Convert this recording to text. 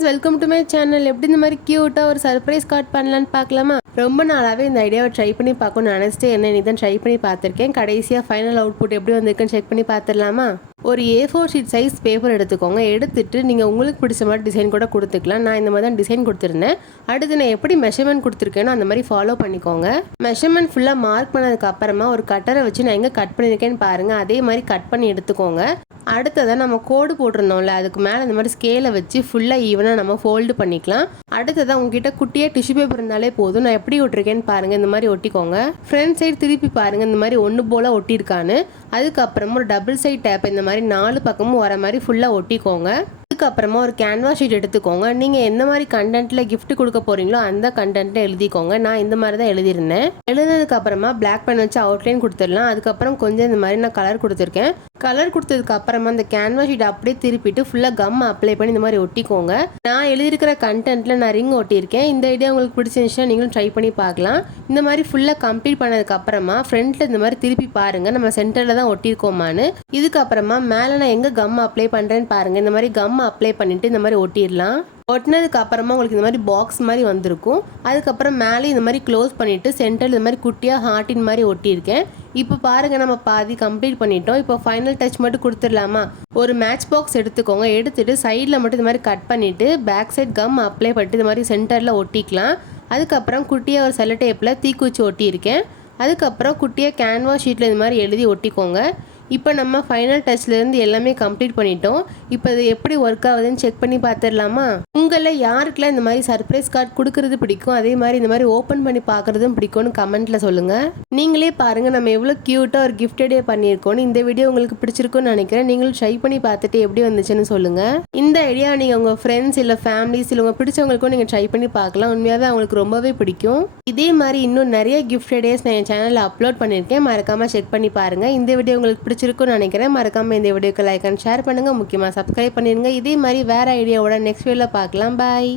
Friends, welcome to my channel. எப்படி இந்த மாதிரி க்யூட்டாக ஒரு சர்ப்ரைஸ் கார்ட் பண்ணலான்னு பார்க்கலாமா? ரொம்ப நாளாகவே இந்த ஐடியாவை ட்ரை பண்ணி பார்க்கணும்னு நினச்சிட்டு இன்னைக்கு தான் ட்ரை பண்ணி பார்த்துருக்கேன். கடைசியாக ஃபைனல் அவுட்புட் எப்படி வந்திருக்குன்னு செக் பண்ணி பார்த்துடலாமா? ஒரு A4 ஷீட் சைஸ் பேப்பர் எடுத்துக்கோங்க. எடுத்துட்டு நீங்கள் உங்களுக்கு பிடிச்ச மாதிரி டிசைன் கூட கொடுத்துக்கலாம். நான் இந்த மாதிரி தான் டிசைன் கொடுத்துருந்தேன். அடுத்து நான் எப்படி மெஷர்மெண்ட் கொடுத்துருக்கேனோ அந்த மாதிரி ஃபாலோ பண்ணிக்கோங்க. மெஷர்மெண்ட் ஃபுல்லாக மார்க் பண்ணதுக்கு அப்புறமா ஒரு கட்டரை வச்சு நான் எங்கே கட் பண்ணியிருக்கேன்னு பாருங்கள். அதே மாதிரி கட் பண்ணி எடுத்துக்கோங்க. அடுத்ததாக நம்ம கோடு போட்டிருந்தோம்ல, அதுக்கு மேலே இந்த மாதிரி ஸ்கேலை வச்சு ஃபுல்லாக ஈவனாக நம்ம ஃபோல்டு பண்ணிக்கலாம். அடுத்ததாக உங்ககிட்ட குட்டியாக டிஷ்யூ பேப்பர் இருந்தாலே போதும். நான் எப்படி ஒட்டிருக்கேன்னு பாருங்கள். இந்த மாதிரி ஒட்டிக்கோங்க. ஃப்ரண்ட் சைடு திருப்பி பாருங்கள், இந்த மாதிரி ஒன்று போல் ஒட்டியிருக்கான்னு. அதுக்கப்புறமா ஒரு டபுள் சைட் டேப் இந்த மாதிரி 4 பக்கமும் வர மாதிரி ஃபுல்லாக ஒட்டிக்கோங்க. அதுக்கப்புறமா ஒரு கேன்வாஸ் ஷீட் எடுத்துக்கோங்க. நீங்கள் எந்த மாதிரி கண்டென்ட்டில் கிஃப்ட் கொடுக்க போகிறீங்களோ அந்த கண்டென்ட்டை எழுதிக்கோங்க. நான் இந்த மாதிரி தான் எழுதியிருந்தேன். எழுதுனதுக்கப்புறமா பிளாக் பென் வச்சு அவுட்லைன் கொடுத்துடலாம். அதுக்கப்புறம் கொஞ்சம் இந்த மாதிரி நான் கலர் கொடுத்துருக்கேன். கலர் கொடுத்ததுக்கு அப்புறமா அந்த கேன்வாஸ் ஷீட் அப்படியே திருப்பிட்டு ஃபுல்லாக கம் அப்ளை பண்ணி இந்த மாதிரி ஒட்டிக்கோங்க. நான் எழுதியிருக்கிற கண்டென்ட்டில் நான் ரிங் ஒட்டியிருக்கேன். இந்த ஐடியா உங்களுக்கு பிடிச்சிருந்துச்சுன்னா நீங்களும் ட்ரை பண்ணி பார்க்கலாம். இந்த மாதிரி ஃபுல்லாக கம்ப்ளீட் பண்ணதுக்கு அப்புறமா ஃப்ரண்ட்டில் இந்த மாதிரி திருப்பி பாருங்கள், நம்ம சென்டரில் தான் ஒட்டியிருக்கோமான்னு. இதுக்கப்புறமா மேலே நான் எங்கே கம் அப்ளை பண்ணுறேன்னு பாருங்கள். இந்த மாதிரி கம் அப்ளை பண்ணிவிட்டு இந்த மாதிரி ஒட்டிடலாம். ஒட்டினதுக்கு அப்புறமா உங்களுக்கு இந்த மாதிரி பாக்ஸ் மாதிரி வந்திருக்கும். அதுக்கப்புறம் மேலே இந்த மாதிரி க்ளோஸ் பண்ணிவிட்டு சென்டரில் இந்த மாதிரி குட்டியாக ஹார்ட்டின் மாதிரி ஒட்டியிருக்கேன். இப்போ பாருங்கள், நம்ம பாதி கம்ப்ளீட் பண்ணிட்டோம். இப்போ ஃபைனல் டச் மட்டும் கொடுத்துடலாமா? ஒரு மேட்ச் பாக்ஸ் எடுத்துக்கோங்க. எடுத்துகிட்டு சைடில் மட்டும் இந்த மாதிரி கட் பண்ணிவிட்டு பேக் சைட் கம் அப்ளை பண்ணிட்டு இந்த மாதிரி சென்டரில் ஒட்டிக்கலாம். அதுக்கப்புறம் குட்டியாக ஒரு செல்லோ டேப்பில் தீக்குச்சி ஒட்டியிருக்கேன். அதுக்கப்புறம் குட்டியாக கேன்வாஸ் ஷீட்டில் இந்த மாதிரி எழுதி ஒட்டிக்கோங்க. இப்போ நம்ம ஃபைனல் டச்லேருந்து எல்லாமே கம்ப்ளீட் பண்ணிட்டோம். இப்போ இது எப்படி ஒர்க் ஆகுதுன்னு செக் பண்ணி பார்த்துடலாமா? உங்களில் யாருக்கெல்லாம் இந்த மாதிரி சர்ப்ரைஸ் கார்டு கொடுக்கறது பிடிக்கும், அதே மாதிரி இந்த மாதிரி ஓப்பன் பண்ணி பார்க்குறதும் பிடிக்கும்னு கமெண்ட்டில் சொல்லுங்கள். நீங்களே பாருங்கள் நம்ம எவ்வளோ க்யூட்டாக ஒரு கிஃப்ட் ஐடியா பண்ணியிருக்கோன்னு. இந்த வீடியோ உங்களுக்கு பிடிச்சிருக்குன்னு நினைக்கிறேன். நீங்களும் ட்ரை பண்ணி பார்த்துட்டு எப்படி வந்துச்சுன்னு சொல்லுங்கள். இந்த ஐடியா நீங்கள் உங்கள் ஃப்ரெண்ட்ஸ் இல்லை ஃபேமிலிஸ் இல்லை உங்கள் பிடிச்சவங்களுக்கும் நீங்கள் ட்ரை பண்ணி பார்க்கலாம். உண்மையாகவே அவங்களுக்கு ரொம்பவே பிடிக்கும். இதே மாதிரி இன்னும் நிறைய கிஃப்ட் ஐடியாஸ் நான் என் சேனலில் அப்லோட் பண்ணியிருக்கேன். மறக்காமல் செக் பண்ணி பாருங்கள். இந்த வீடியோ உங்களுக்கு பிடிச்சிருக்குன்னு நினைக்கிறேன். மறக்காமல் இந்த வீடியோக்கு லைக் அண்ட் ஷேர் பண்ணுங்கள். முக்கியமாக சப்ஸ்கிரைப் பண்ணிடுங்க. இதே மாதிரி வேறு ஐடியாவோட நெக்ஸ்ட் வீடியோவில் பார்க்கலாம். பாய்.